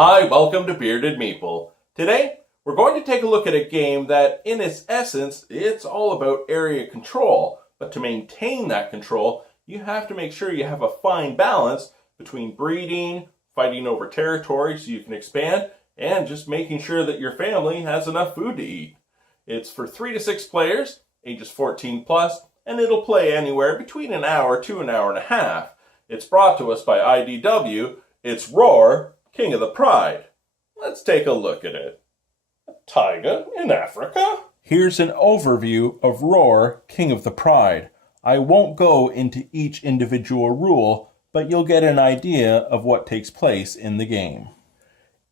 Hi, welcome to Bearded Meeple. Today, we're going to take a look at a game that, in its essence, it's all about area control. But to maintain that control, you have to make sure you have a fine balance between breeding, fighting over territory so you can expand, and just making sure that your family has enough food to eat. It's for 3 to 6 players, ages 14 plus, and it'll play anywhere between an hour to an hour and a half. It's brought to us by IDW. It's Roar, King of the Pride. Let's take a look at it. A taiga in Africa? Here's an overview of Roar, King of the Pride. I won't go into each individual rule, but you'll get an idea of what takes place in the game.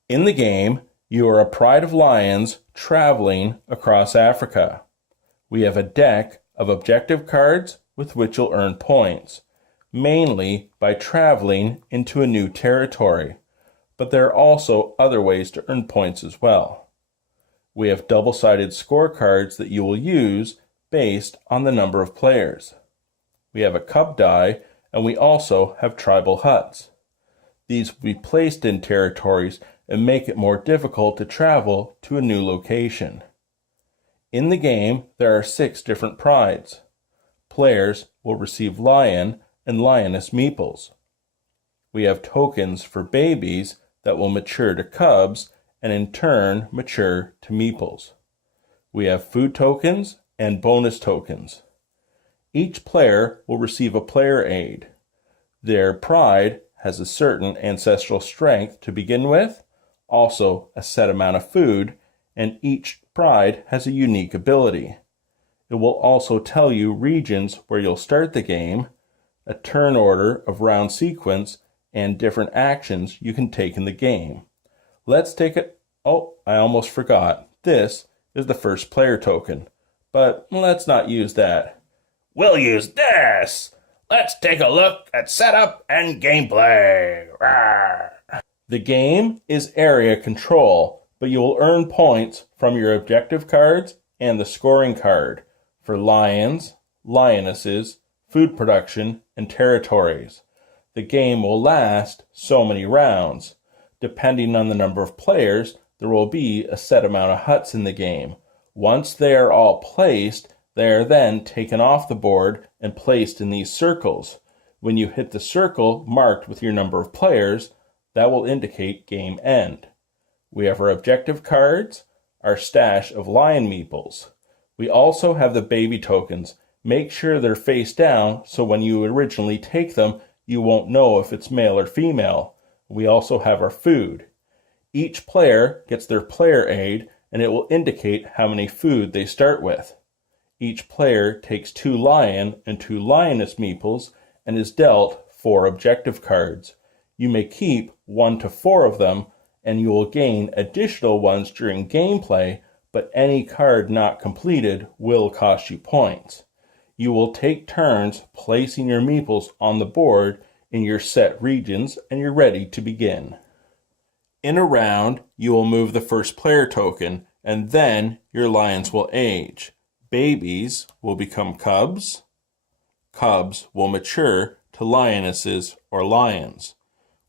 In the game, you are a pride of lions traveling across Africa. We have a deck of objective cards with which you'll earn points, mainly by traveling into a new territory. But there are also other ways to earn points as well. We have double-sided scorecards that you will use based on the number of players. We have a cub die, and we also have tribal huts. These will be placed in territories and make it more difficult to travel to a new location. In the game, there are 6 different prides. Players will receive lion and lioness meeples. We have tokens for babies that will mature to cubs and in turn mature to meeples. We have food tokens and bonus tokens. Each player will receive a player aid. Their pride has a certain ancestral strength to begin with, also a set amount of food, and each pride has a unique ability. It will also tell you regions where you'll start the game, a turn order of round sequence, and different actions you can take in the game. Let's take it. Oh, I almost forgot. This is the first player token, but let's not use that. We'll use this. Let's take a look at setup and gameplay. Rawr. The game is area control, but you will earn points from your objective cards and the scoring card for lions, lionesses, food production, and territories. The game will last so many rounds. Depending on the number of players, there will be a set amount of huts in the game. Once they are all placed, they are then taken off the board and placed in these circles. When you hit the circle marked with your number of players, that will indicate game end. We have our objective cards, our stash of lion meeples. We also have the baby tokens. Make sure they're face down so when you originally take them, you won't know if it's male or female. We also have our food. Each player gets their player aid, and it will indicate how many food they start with. Each player takes 2 lion and 2 lioness meeples and is dealt 4 objective cards. You may keep 1 to 4 of them, and you will gain additional ones during gameplay, but any card not completed will cost you points. You will take turns placing your meeples on the board in your set regions, and you're ready to begin. In a round, you will move the first player token, and then your lions will age. Babies will become cubs. Cubs will mature to lionesses or lions.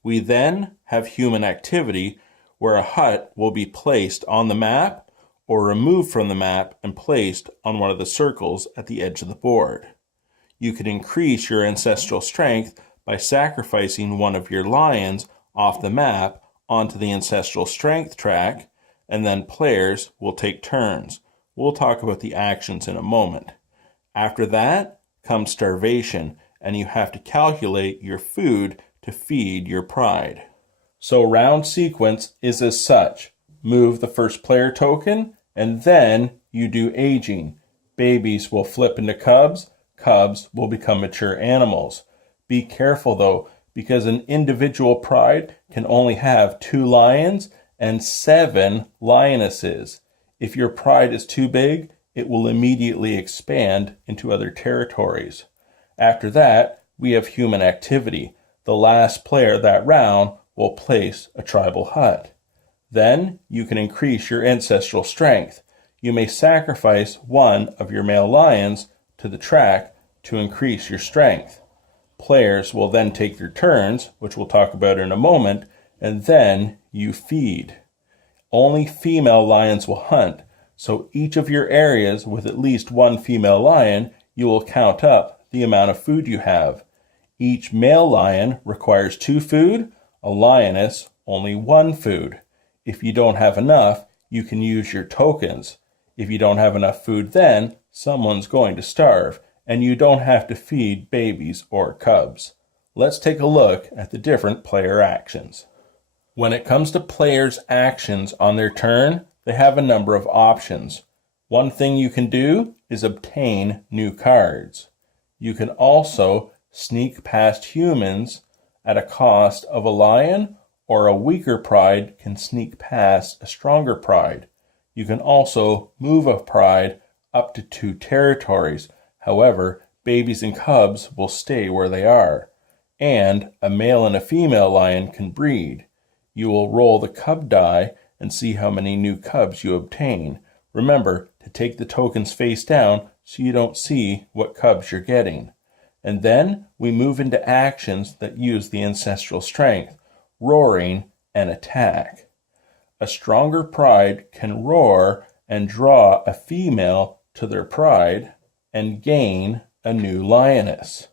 We then have human activity, where a hut will be placed on the map or removed from the map and placed on one of the circles at the edge of the board. You can increase your ancestral strength by sacrificing one of your lions off the map onto the ancestral strength track, and then players will take turns. We'll talk about the actions in a moment. After that comes starvation, and you have to calculate your food to feed your pride. So round sequence is as such. Move the first player token, and then you do aging. Babies will flip into cubs. Cubs will become mature animals. Be careful though, because an individual pride can only have 2 lions and 7 lionesses. If your pride is too big, it will immediately expand into other territories. After that, we have human activity. The last player that round will place a tribal hut. Then you can increase your ancestral strength. You may sacrifice one of your male lions to the track to increase your strength. Players will then take their turns, which we'll talk about in a moment, and then you feed. Only female lions will hunt, so each of your areas with at least one female lion, you will count up the amount of food you have. Each male lion requires 2 food, a lioness only 1 food. If you don't have enough, you can use your tokens. If you don't have enough food then, someone's going to starve, and you don't have to feed babies or cubs. Let's take a look at the different player actions. When it comes to players' actions on their turn, they have a number of options. One thing you can do is obtain new cards. You can also sneak past humans at a cost of a lion, or a weaker pride can sneak past a stronger pride. You can also move a pride up to 2 territories. However, babies and cubs will stay where they are. And a male and a female lion can breed. You will roll the cub die and see how many new cubs you obtain. Remember to take the tokens face down so you don't see what cubs you're getting. And then we move into actions that use the ancestral strength, roaring and attack. A stronger pride can roar and draw a female to their pride and gain a new lioness.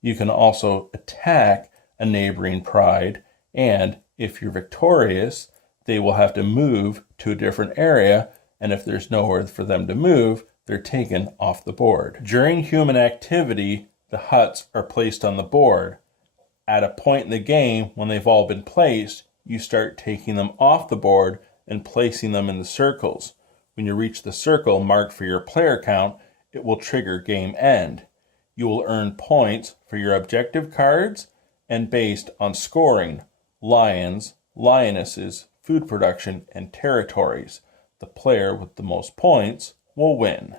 You can also attack a neighboring pride, and if you're victorious, they will have to move to a different area, and if there's nowhere for them to move, they're taken off the board. During human activity, the huts are placed on the board. At a point in the game, when they've all been placed, you start taking them off the board and placing them in the circles. When you reach the circle marked for your player count, it will trigger game end. You will earn points for your objective cards and based on scoring, lions, lionesses, food production, and territories. The player with the most points will win.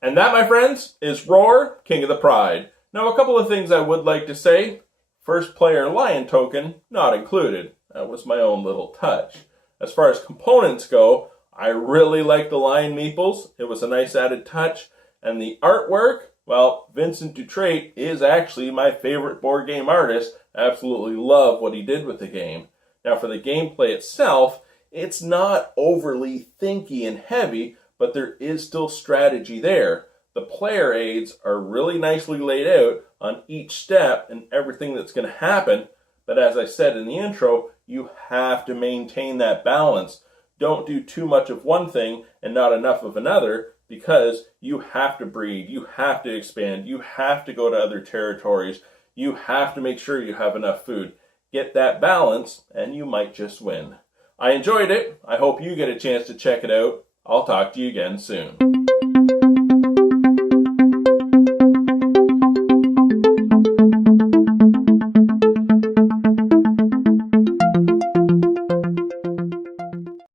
And that, my friends, is Roar, King of the Pride. Now, a couple of things I would like to say. First player lion token, not included. That was my own little touch. As far as components go, I really like the lion meeples. It was a nice added touch. And the artwork, well, Vincent Dutrait is actually my favorite board game artist. I absolutely love what he did with the game. Now, for the gameplay itself, it's not overly thinky and heavy, but there is still strategy there. The player aids are really nicely laid out on each step and everything that's going to happen. But as I said in the intro, you have to maintain that balance. Don't do too much of one thing and not enough of another, because you have to breed, you have to expand, you have to go to other territories, you have to make sure you have enough food. Get that balance and you might just win. I enjoyed it. I hope you get a chance to check it out. I'll talk to you again soon.